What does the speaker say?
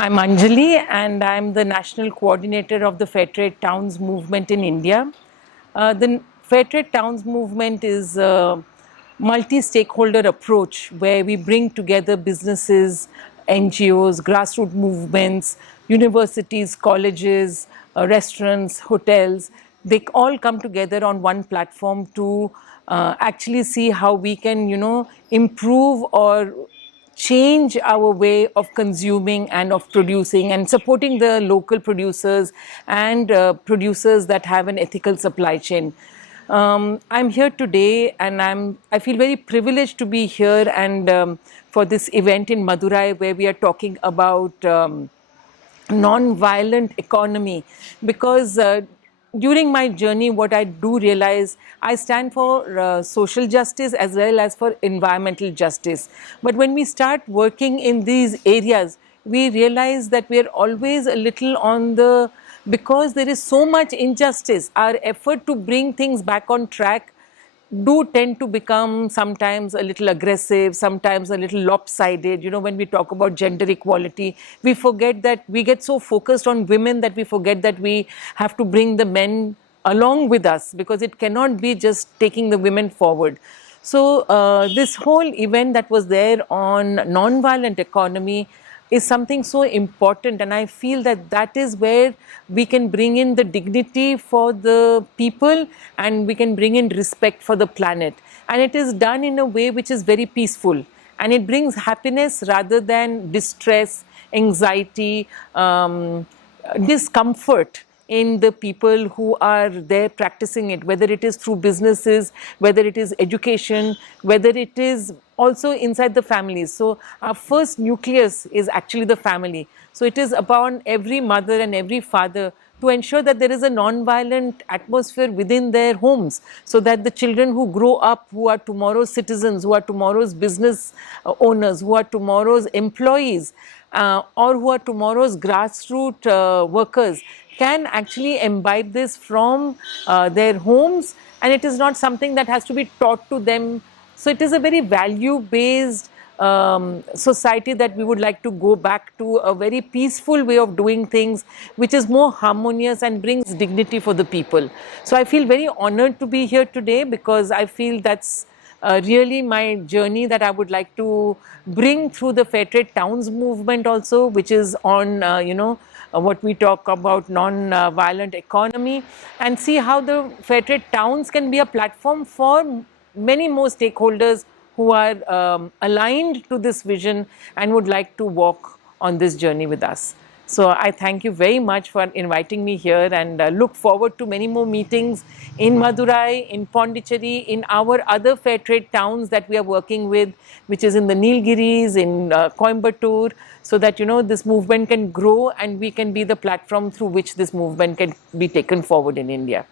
I'm Anjali and I'm the National Coordinator of the Fair Trade Towns movement in India. The Fair Trade Towns movement is a multi-stakeholder approach where we bring together businesses, NGOs, grassroots movements, universities, colleges, restaurants, hotels. They all come together on one platform to actually see how we can, improve or change our way of consuming and of producing and supporting the local producers and producers that have an ethical supply chain. I'm here today and I feel very privileged to be here and for this event in Madurai where we are talking about non-violent economy because during my journey what I do realize I stand for social justice as well as for environmental justice, but when we start working in these areas we realize that we are always a little on the, because there is so much injustice, our effort to bring things back on track do tend to become sometimes a little aggressive, sometimes a little lopsided. You know, when we talk about gender equality, we forget that we get so focused on women that we forget that we have to bring the men along with us because it cannot be just taking the women forward. So this whole event that was there on non-violent economy is something so important, and I feel that that is where we can bring in the dignity for the people and we can bring in respect for the planet, and it is done in a way which is very peaceful and it brings happiness rather than distress, anxiety, discomfort in the people who are there practicing it, whether it is through businesses, whether it is education, whether it is also inside the families. So our first nucleus is actually the family. So it is upon every mother and every father to ensure that there is a non-violent atmosphere within their homes so that the children who grow up, who are tomorrow's citizens, who are tomorrow's business owners, who are tomorrow's employees, or who are tomorrow's grassroots workers can actually imbibe this from their homes, and it is not something that has to be taught to them. So it is a very value-based society that we would like to go back to, a very peaceful way of doing things, which is more harmonious and brings dignity for the people. So I feel very honored to be here today because I feel that's really my journey that I would like to bring through the Fair Trade Towns movement also, which is on, what we talk about non-violent economy, and see how the Fair Trade Towns can be a platform for many more stakeholders who are aligned to this vision and would like to walk on this journey with us. So I thank you very much for inviting me here and look forward to many more meetings in Madurai, in Pondicherry, in our other fair trade towns that we are working with, which is in the Nilgiris, in Coimbatore, so that, this movement can grow and we can be the platform through which this movement can be taken forward in India.